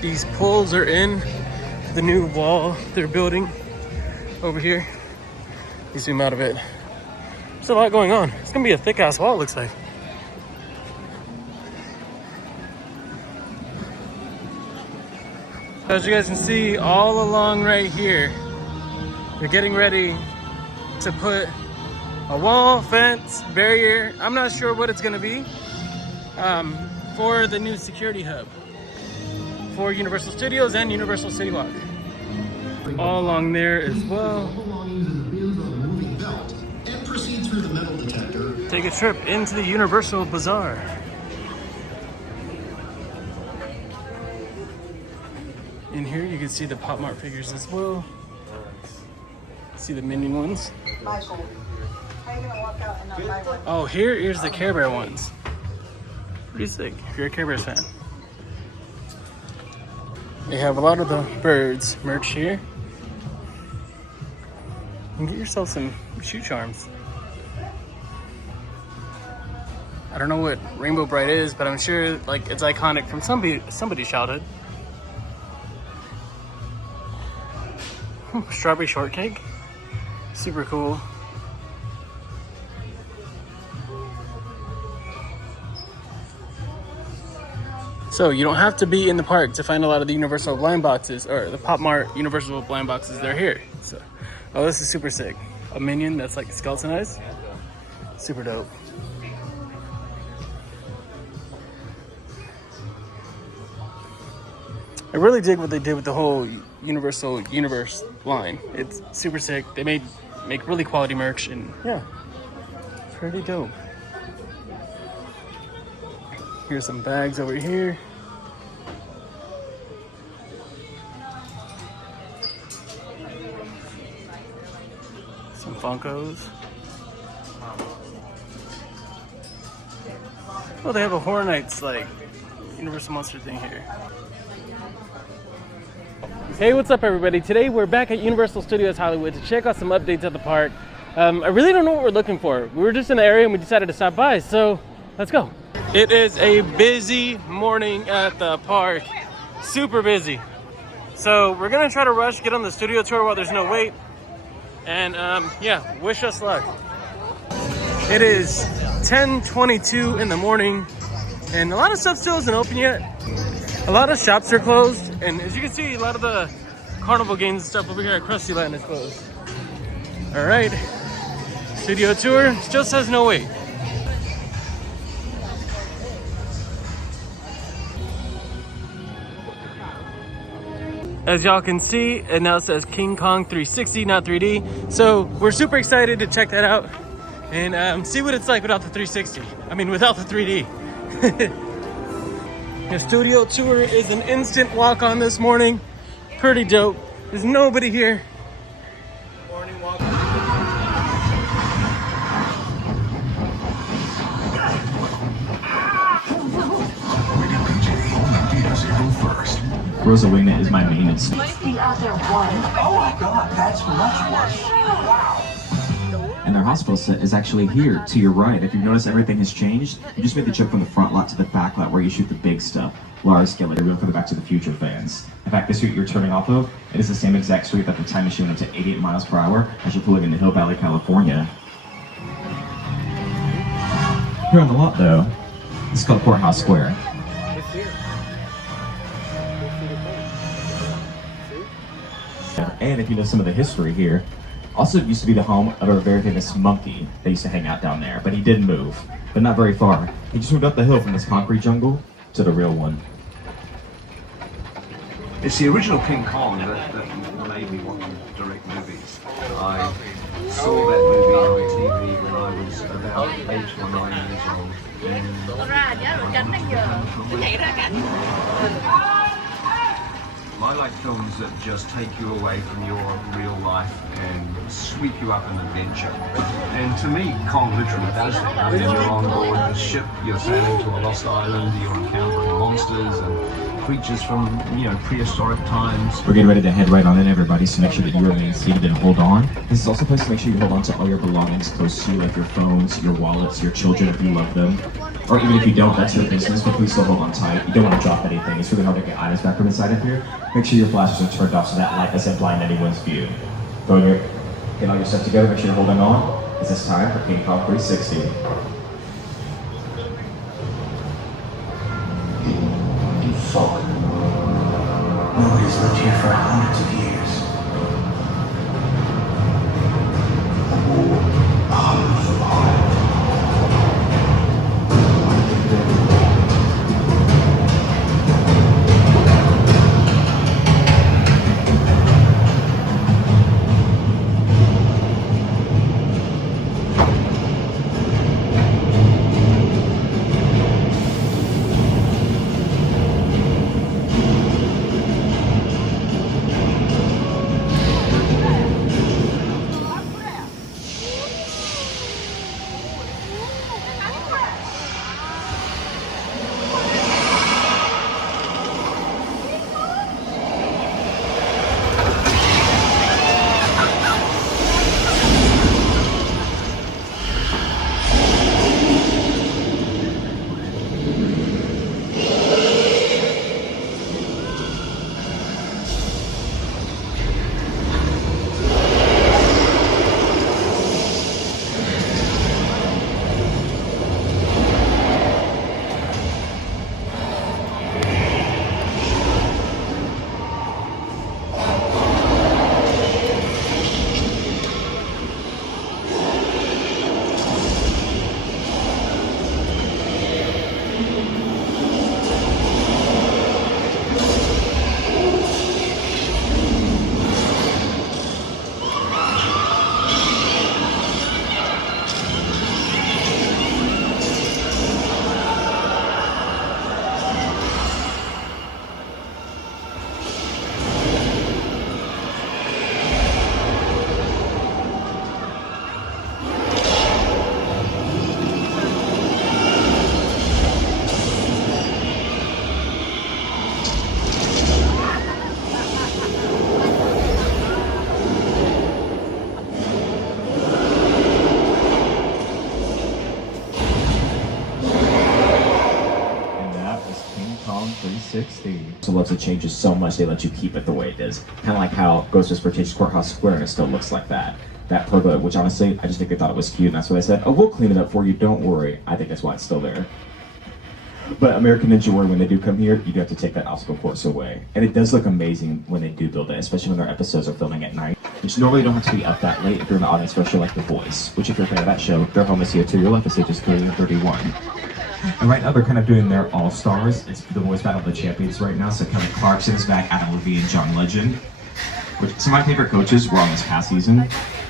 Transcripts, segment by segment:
These poles are in the new wall they're building over here. You zoom out of it. There's a lot going on. It's gonna be a thick ass wall, it looks like. As you guys can see, all along right here, they're getting ready to put a wall, fence, barrier. I'm not sure what it's gonna be for the new security hub for Universal Studios and Universal City Walk. All along there as well. Take a trip into the Universal Bazaar. In here you can see the Pop Mart figures as well. See the Minion ones. Michael, how are you gonna walk out and not buy one? Oh, here's the Care Bear ones. Pretty sick if you're a Care Bears fan. They have a lot of the birds merch here. And get yourself some shoe charms. I don't know what Rainbow Bright is, but I'm sure like it's iconic from somebody's childhood. Strawberry shortcake. Super cool. So you don't have to be in the park to find a lot of the Universal blind boxes or the Pop Mart Universal blind boxes. They're here. So, oh, this is super sick. A Minion that's like skeletonized. Super dope. I really dig what they did with the whole Universal Universe line. It's super sick. They make really quality merch, and yeah, pretty dope. Here's some bags over here. Some Funkos. Oh, they have a Horror Nights like Universal Monster thing here. Hey, what's up everybody? Today we're back at Universal Studios Hollywood to check out some updates at the park. I really don't know what we're looking for. We were just in the area and we decided to stop by, so let's go. It is a busy morning at the park. Super busy. So we're gonna try to rush, get on the studio tour while there's no wait. And yeah, wish us luck. It is 10:22 in the morning and a lot of stuff still isn't open yet. A lot of shops are closed, and as you can see, a lot of the carnival games and stuff over here at Krusty Land is closed. All right, studio tour still says no wait. As y'all can see, it now says King Kong 360, not 3D. So we're super excited to check that out and see what it's like without the 360. I mean, without the 3D. The studio tour is an instant walk on this morning. Pretty dope. There's nobody here. Morning walk. Rosa Wingman is my maintenance. The other one. Oh my God, that's much worse. Wow. And their hospital set is actually here to your right. If you notice, everything has changed. You just made the trip from the front lot to the back lot where you shoot the big stuff. Large scale, real for the Back to the Future fans. In fact, the street you're turning off of, it is the same exact street that the time machine went up to 88 miles per hour as you're pulling into Hill Valley, California. Here on the lot, though, this is called Courthouse Square. And if you know some of the history here, also used to be the home of a very famous monkey that used to hang out down there, but he did move, but not very far. He just moved up the hill from this concrete jungle to the real one. It's the original King Kong that made me want to direct movies. I saw that movie on TV when I was about 8 or 9 years old. I like films that just take you away from your real life and sweep you up an adventure. And to me, Kong literally does that. I mean, you're on board the ship, you're sailing to a lost island, you're encountering monsters and creatures from, prehistoric times. We're getting ready to head right on in, everybody, so make sure that you remain seated and hold on. This is also a place to make sure you hold on to all your belongings close to you, like your phones, your wallets, your children if you love them. Or even if you don't, that's your business, but please still hold on tight. You don't want to drop anything. It's really hard to get items back from inside of here. Make sure your flashes are turned off so that light doesn't blind anyone's view. Get all your stuff together, make sure you're holding on. It's this time for King Kong 360. You fuck. Nobody's lived here for hundreds of years. So loves the changes so much they let you keep it the way it is. Kind of like how Ghostbusters changed Courthouse Square and it still looks like that. That pergola, which honestly, I just think they thought it was cute and that's what I said, oh, we'll clean it up for you, don't worry. I think that's why it's still there. But American Ninja Warrior, when they do come here, you do have to take that obstacle course away. And it does look amazing when they do build it, especially when their episodes are filming at night. Which normally don't have to be up that late if you're in the audience, especially like The Voice. Which if you're a fan of that show, their home is here to your left, is ages 30 and 31. And right now they're kind of doing their all-stars. It's The Voice Battle of the Champions right now, so Kelly Clarkson is back, Adam Levine, John Legend. Which, some of my favorite coaches were on this past season.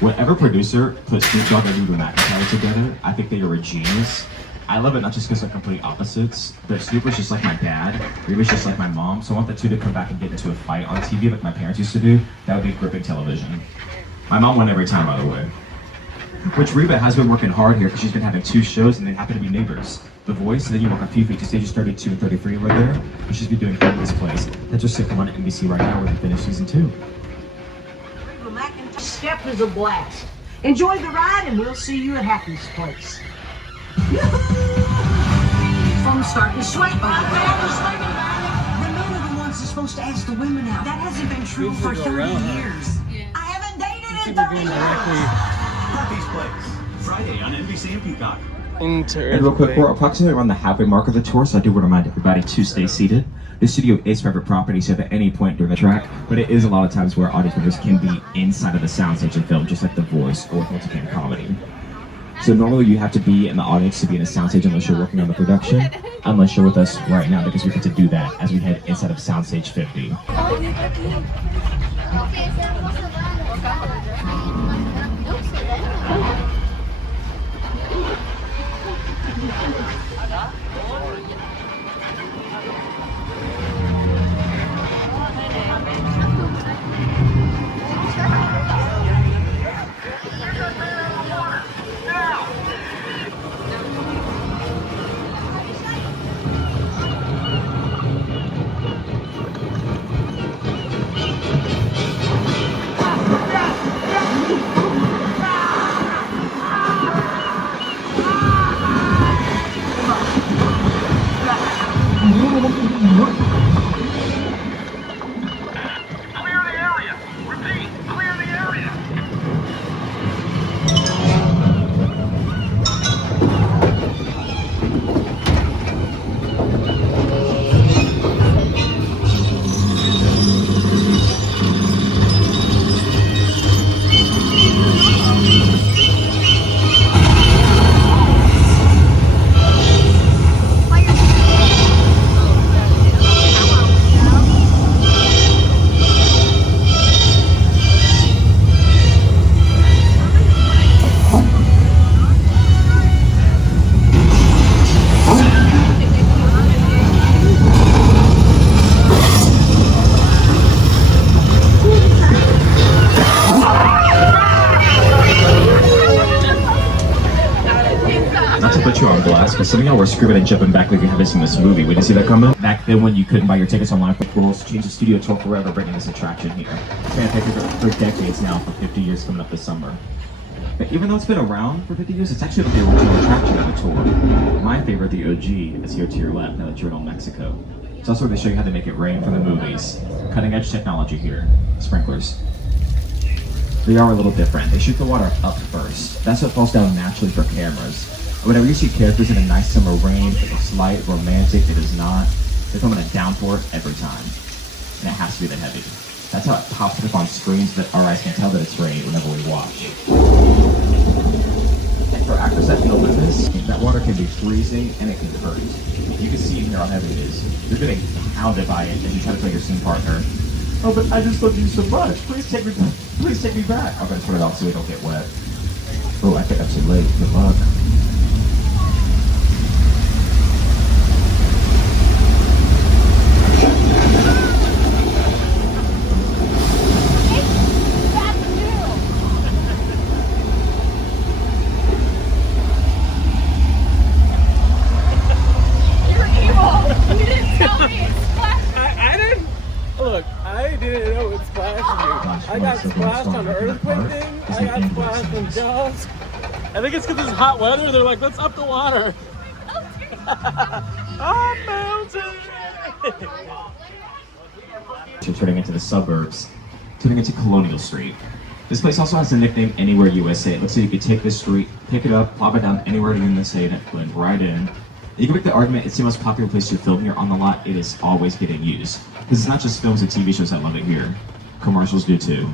Whatever producer put Snoop Dogg and Luke McIntyre together, I think they are a genius. I love it not just because they're complete opposites, but Snoop was just like my dad, Reba was just like my mom, so I want the two to come back and get into a fight on TV like my parents used to do. That would be gripping television. My mom won every time, by the way. Which Reba has been working hard here because she's been having 2 shows and they happen to be neighbors. The Voice, and then you walk a few feet to stages 32 and 33 over there, and she's been doing good in this place. That's just sitcom on NBC right now where they finished season 2. Step is a blast. Enjoy the ride and we'll see you at Happy's place. From starting to sweat. The men are the ones that's supposed to ask the women out. That hasn't been true for 30 years. I haven't dated in 30 years. Happy's Place, Friday on NBC and Peacock. And real quick, we're approximately around the halfway mark of the tour, so I do want to remind everybody to stay seated. The studio is private property, so at any point during the track, but it is a lot of times where audience members can be inside of the soundstage and film, just like The Voice or multicam comedy. So normally you have to be in the audience to be in a soundstage unless you're working on the production, unless you're with us right now, because we get to do that as we head inside of Soundstage 50. because some of y'all were screaming and jumping back like you haven't seen this movie. When you see that coming? Back then when you couldn't buy your tickets online for rules, changed the studio tour forever, bringing this attraction here. It's been for decades now, for 50 years coming up this summer. But even though it's been around for 50 years, it's actually the original attraction of the tour. My favorite, the OG, is here to your left, now that you're in Mexico. It's also where they show you how to make it rain from the movies. Cutting edge technology here. Sprinklers. They are a little different. They shoot the water up first. That's what falls down naturally for cameras. Whenever you see characters in a nice summer rain, it looks light, romantic, it is not. They film in a downpour every time. And it has to be the heavy. That's how it pops up on screens that our eyes can tell that it's rain whenever we watch. And for actors that film in this, that water can be freezing and it can hurt. You can see here how heavy it is. You're getting pounded by it as you try to play your scene partner. Oh, but I just love you so much. Please take me back. I'm gonna turn it off so we don't get wet. Oh, I think I'm too late. Good luck. I got splashed on the earthquake thing. I got splashed on Jaws. I think it's because it's hot weather. They're like, let's up the water. Oh, mountain! You're turning into the suburbs, turning into Colonial Street. This place also has the nickname Anywhere USA. It looks like you could take this street, pick it up, plop it down anywhere in the state, and blend right in. You can make the argument it's the most popular place to film here on the lot. It is always getting used. Because it's not just films and TV shows that love it here. Commercials do too.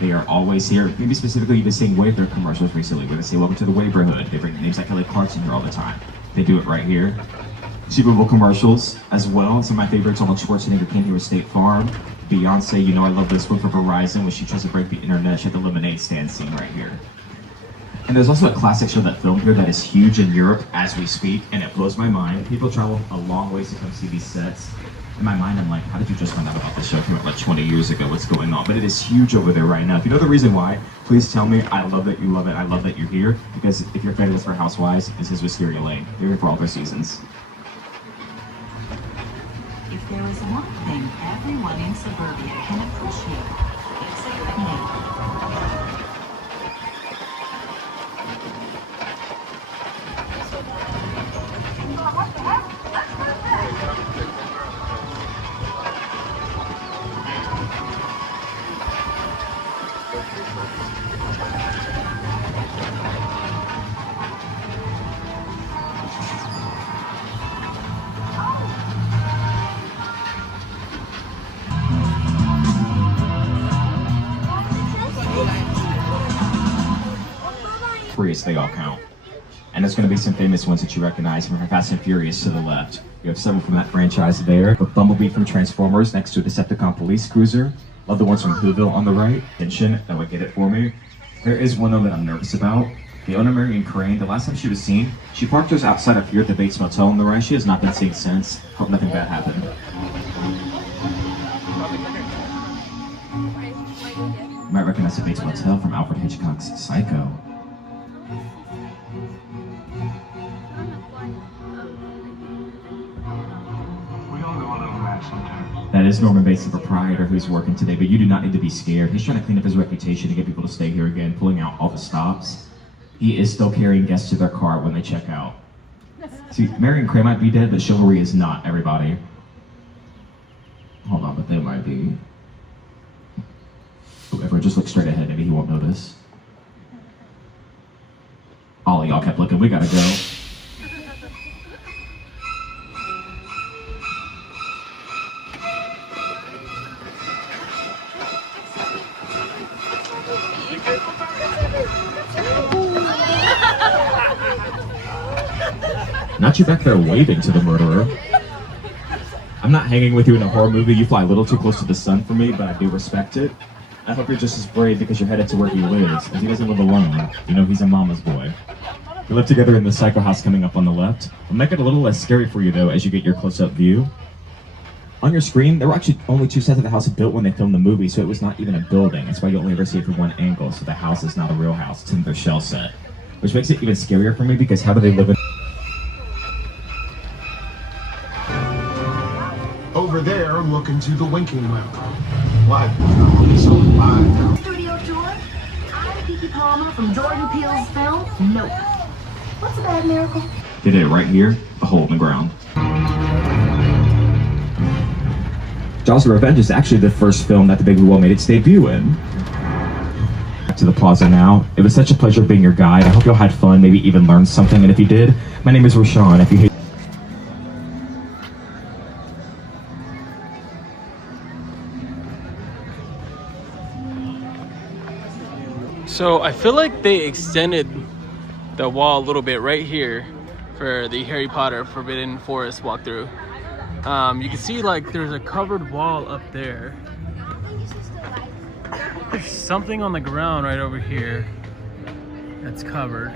They are always here. Maybe specifically you've been seeing Wayfair commercials recently where they say welcome to the Wayborhood. They bring names like Kelly Clarkson here all the time. They do it right here. Super Bowl commercials as well. Some of my favorites, Arnold Schwarzenegger came here with State Farm. Beyonce, you know I love this one for Verizon when she tries to break the internet. She had the lemonade stand scene right here. And there's also a classic show that filmed here that is huge in Europe as we speak, and it blows my mind. People travel a long ways to come see these sets. In my mind, I'm like, how did you just find out about this show? It came out like 20 years ago. What's going on? But it is huge over there right now. If you know the reason why, please tell me. I love that you love it. I love that you're here. Because if you're a fan of this for Housewives, this is Wisteria Lane. They're here for all their seasons. If there is one thing everyone in suburbia can appreciate, it's a good neighbor. They all count. And there's going to be some famous ones that you recognize from Fast and Furious to the left. You have several from that franchise there. But Bumblebee from Transformers next to a Decepticon police cruiser. Love the ones from Whoville on the right. Attention, that would get it for me. There is one though that I'm nervous about. The owner, Marion Crane, the last time she was seen, she parked us outside of here at the Bates Motel on the right. She has not been seen since. Hope nothing bad happened. You might recognize the Bates Motel from Alfred Hitchcock's Psycho. That is Norman Bates, the proprietor who's working today, but you do not need to be scared. He's trying to clean up his reputation to get people to stay here again, pulling out all the stops. He is still carrying guests to their car when they check out. See, Marion Crane might be dead, but chivalry is not, everybody. Hold on, but they might be. Whoever, just look straight ahead, maybe he won't notice. All of y'all kept looking, we gotta go. Not you back there waving to the murderer. I'm not hanging with you in a horror movie. You fly a little too close to the sun for me, but I do respect it. I hope you're just as brave because you're headed to where he lives, as he doesn't live alone. You know, he's a mama's boy. We live together in the Psycho house coming up on the left. We'll make it a little less scary for you, though, as you get your close-up view. On your screen, there were actually only two sets of the house built when they filmed the movie, so it was not even a building. That's why you only ever see it from one angle, so the house is not a real house. It's in their shell set. Which makes it even scarier for me, because how do they live in... into the winking lamp. What? It's so fine now. Studio tour. I'm Kiki Palmer from Jordan Peele's film, Nope. What's a bad miracle? They did it right here, the hole in the ground. Jaws of Revenge is actually the first film that the Big Blue Whale made its debut in. Back to the plaza now. It was such a pleasure being your guide. I hope y'all had fun, maybe even learned something. And if you did, my name is Rashawn. If you hate So I feel like they extended the wall a little bit right here for the Harry Potter Forbidden Forest walkthrough. You can see like there's a covered wall up there. There's something on the ground right over here that's covered.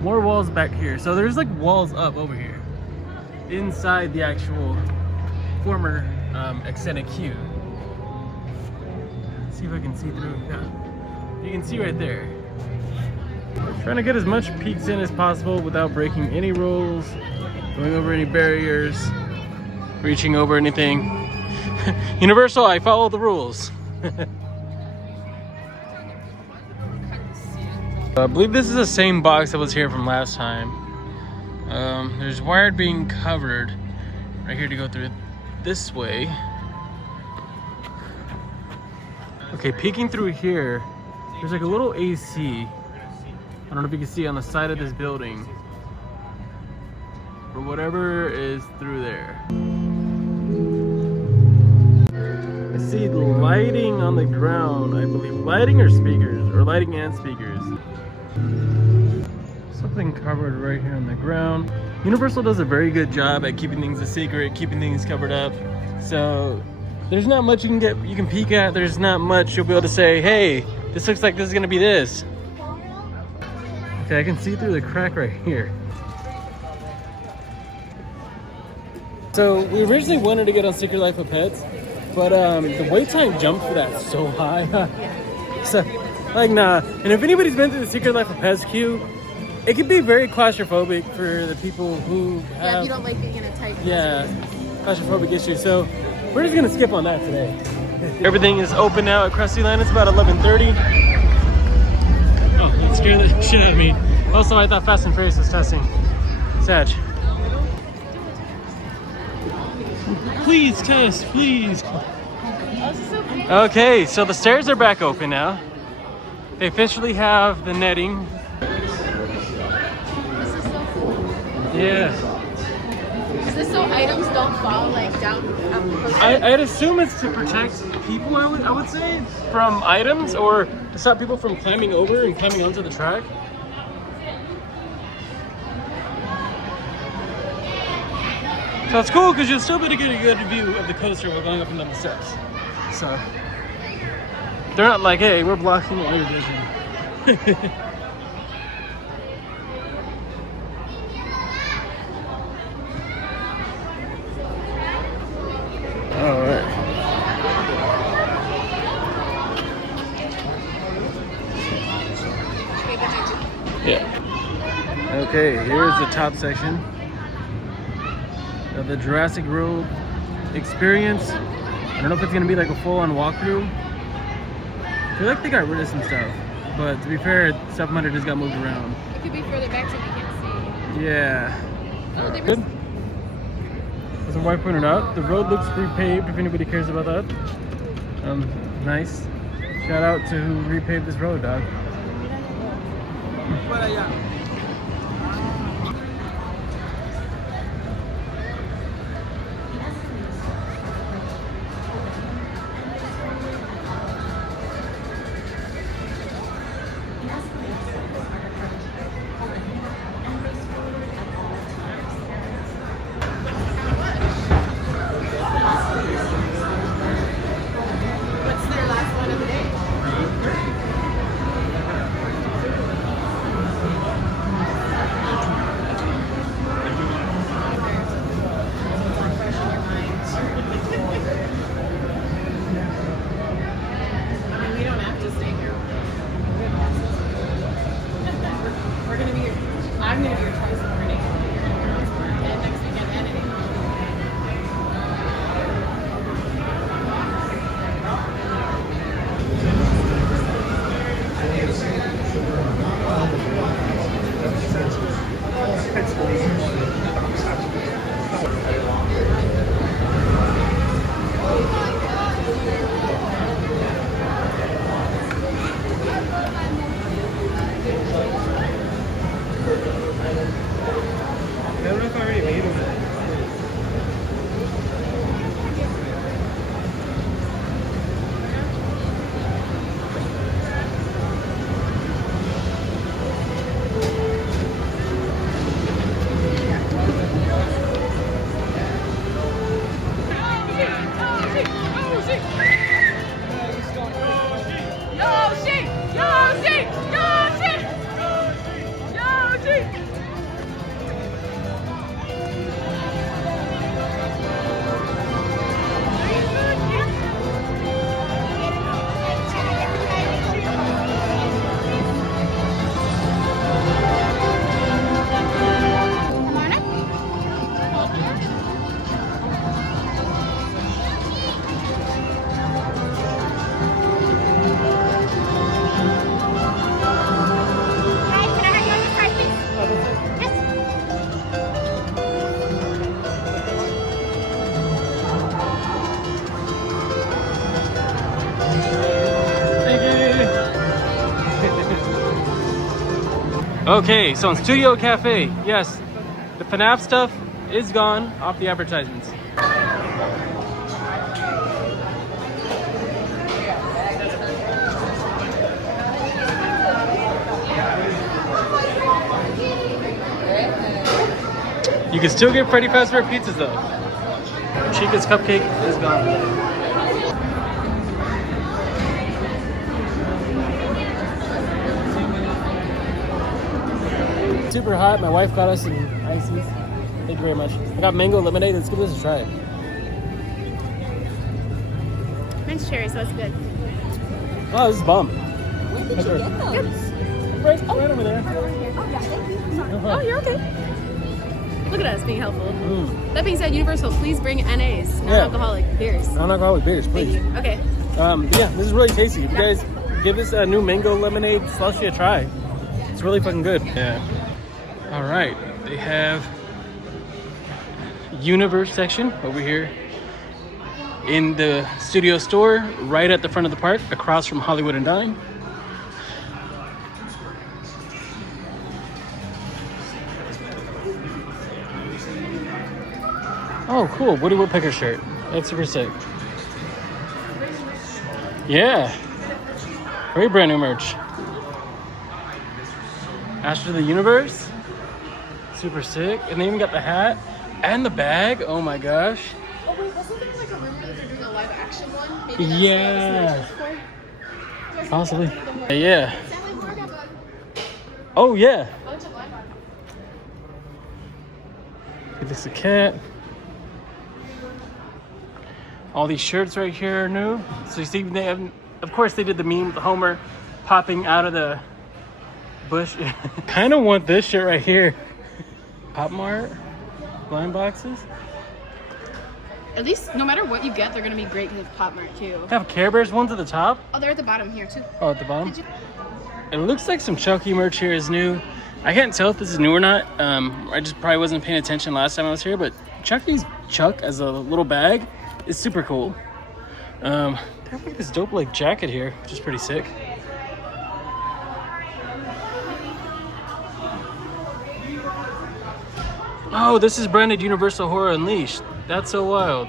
More walls back here. So there's like walls up over here inside the actual former extended queue. Let's see if I can see through. Yeah. You can see right there. Trying to get as much peeks in as possible without breaking any rules, going over any barriers, reaching over anything. Universal, I follow the rules. I believe this is the same box that was here from last time. There's wire being covered right here to go through this way. Okay, peeking through here, there's like a little AC. I don't know if you can see on the side of this building or whatever is through there. I see lighting on the ground, I believe. Lighting or speakers, or lighting and speakers. Something covered right here on the ground. Universal does a very good job at keeping things a secret, keeping things covered up. So there's not much you can peek at. There's not much you'll be able to say, hey, this looks like this is gonna be this. Okay, I can see through the crack right here. So we originally wanted to get on Secret Life of Pets, but the wait time jumped for that so high. So, like, nah. And if anybody's been through the Secret Life of Pets queue, it can be very claustrophobic for the people who have... Yeah, if you don't like being in a tight claustrophobic issues. So we're just gonna skip on that today. Everything is open now at Krusty Land. It's about 11:30. Oh, that scared the shit out of me. Also, I thought Fast and Furious was testing. Sag. Please test, please. Okay, so the stairs are back open now. They officially have the netting. This is so cool. Yeah. Is this so items don't fall like down? I'd assume it's to protect people, I would say, from items, or to stop people from climbing over and climbing onto the track. So it's cool because you'll still be able to get a good view of the coaster while going up and down the steps. So they're not like, hey, we're blocking all your vision. All right. Yeah. Okay, here's the top section of the Jurassic World experience. I don't know if it's gonna be like a full-on walkthrough. I feel like they got rid of some stuff, but to be fair, stuff might have just got moved around. It could be further back so we can't see. Yeah. Oh, they were... Good. As my wife pointed out, the road looks repaved if anybody cares about that. Nice. Shout out to who repaved this road, dog. What's their last one of the day? Okay, so on Studio Cafe, yes, the FNAF stuff is gone off the advertisements. You can still get Freddy Fazbear pizzas though. Chica's Cupcake is gone. Super hot. My wife got us some ices. Thank you very much. I got mango lemonade. Let's give this a try. Mine's cherry, so it's good. Oh, this is bomb. When did you get those? Right over there. Oh, yeah, thank you. Sorry. Oh, you're okay. Look at us being helpful. That being said, Universal, please bring NAs, non-alcoholic beers. Non-alcoholic beers, please. Thank you. Okay. Yeah, this is really tasty. If you guys give this a new mango lemonade slushy a try. It's really fucking good. Yeah. All right, they have Universe section over here in the studio store, right at the front of the park, across from Hollywood and Dine. Oh, cool, Woody Woodpecker shirt. That's super sick. Yeah, great brand new merch. Master of the Universe. Super sick. And they even got the hat and the bag. Oh my gosh. Oh wait, wasn't there like a rumor that they're doing a live action one? Maybe that's Yeah. what Possibly. Yeah. Oh yeah. This is a cat. All these shirts right here are new. So you see, they have, of course, they did the meme with Homer popping out of the bush. Kind of want this shirt right here. Pop Mart blind boxes. At least, no matter what you get, they're gonna be great because it's Pop Mart too. They have Care Bears ones at the top. Oh, they're at the bottom here too. Oh, at the bottom. It looks like some Chucky merch here is new. I can't tell if this is new or not. I just probably wasn't paying attention last time I was here, but Chucky's Chuck as a little bag is super cool. They have like this dope like jacket here, which is pretty sick. Oh, this is branded Universal Horror Unleashed. That's so wild.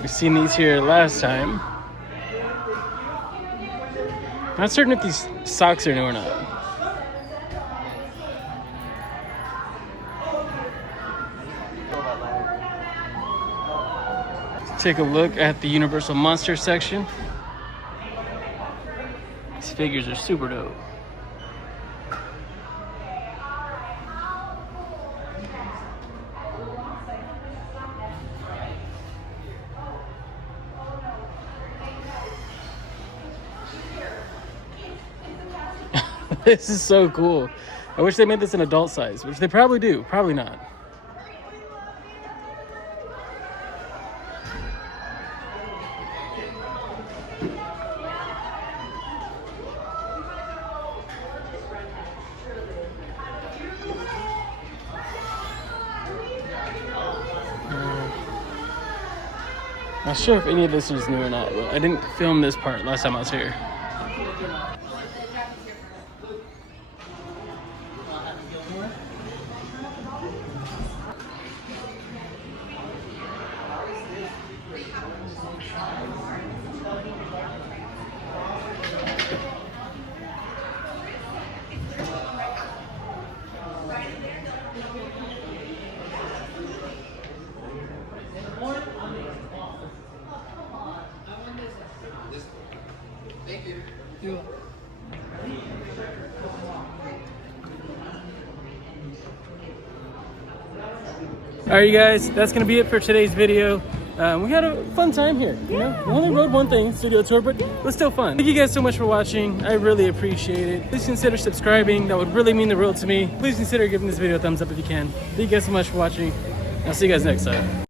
We've seen these here last time. Not certain if these socks are new or not. Let's take a look at the Universal Monster section. These figures are super dope. This is so cool. I wish they made this an adult size, which they probably do. Probably not. Not sure if any of this is new or not, but I didn't film this part last time I was here. All right, you guys, that's gonna be it for today's video. We had a fun time here, you know? We only rode one thing, studio tour, but it was still fun. Thank you guys so much for watching. I really appreciate it. Please consider subscribing. That would really mean the world to me. Please consider giving this video a thumbs up if you can. Thank you guys so much for watching. I'll see you guys next time.